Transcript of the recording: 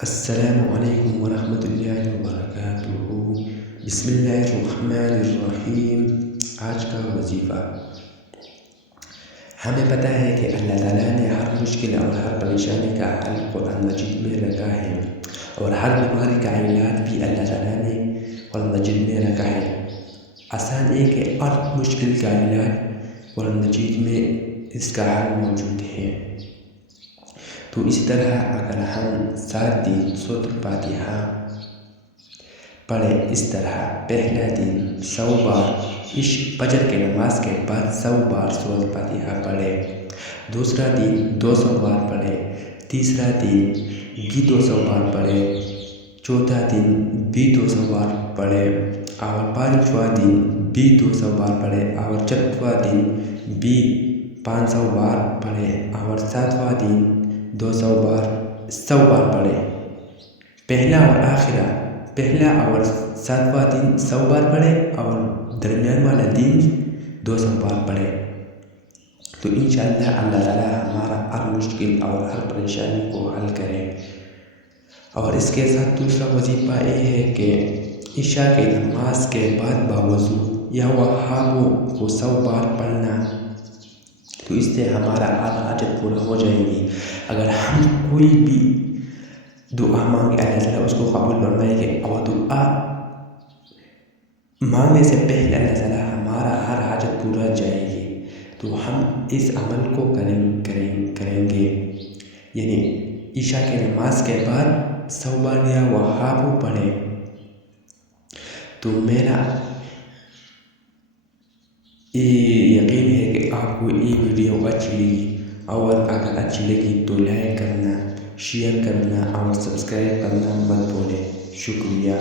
السلام علیکم ورحمۃ اللہ وبرکاتہ۔ بسم اللہ الرحمن الرحیم۔ آج کا وظیفہ، ہمیں پتہ ہے کہ اللہ تعالیٰ نے ہر مشکل اور ہر پریشانی کا حل قرآن مجید میں رکھا ہے، اور ہر بیماری کا علاج بھی اللہ تعالیٰ نے قرآن مجید میں رکھا ہے۔ آسان ہے کہ ہر مشکل کا علاج قرآن مجید میں اس کا حل موجود ہے۔ تو اسی طرح اگر ہم 7 دن سورۃ الفاتحہ پڑھیں، اس طرح پہلا دن 100 بار فجر کے نماز کے بعد 100 بار سورۃ الفاتحہ پڑھیں، دوسرا دن 200 بار پڑھیں، تیسرا دن بھی 200 بار پڑھیں، چوتھا دن بھی 200 بار پڑھیں، اور پانچواں دن بھی 200 بار پڑھیں، اور چھٹواں دن بھی 500 بار پڑھیں، اور ساتواں دن 200 بار 100 بار پڑھیں۔ پہلا اور ساتواں دن 100 بار پڑھیں، اور درمیان والا دن 200 بار پڑھیں۔ تو انشاءاللہ اللہ تعالیٰ ہمارا ہر مشکل اور ہر پریشانی کو حل کرے۔ اور اس کے ساتھ دوسرا وظیفہ یہ ہے کہ عشاء کی نماز کے بعد باوضو یا وہابوں کو 100 بار پڑھنا، تو اس سے ہمارا ہر حاجت پورا ہو جائے گی۔ اگر ہم کوئی بھی دعا مانگے، اللہ تعالیٰ اس کو قبول فرمائے گے، اور دعا مانگنے سے پہلے اللہ تعالیٰ ہمارا ہر حاجت پورا جائے گی۔ تو ہم اس عمل کو کریں گے، یعنی عشاء کی نماز کے بعد 100 بار یا وہابوں پڑھیں۔ تو میرا یقین ہے کہ آپ کو یہ ویڈیو اچھی لگی، اور اگر اچھی لگی تو لائک کرنا، شیئر کرنا اور سبسکرائب کرنا مت بھولیں۔ شکریہ۔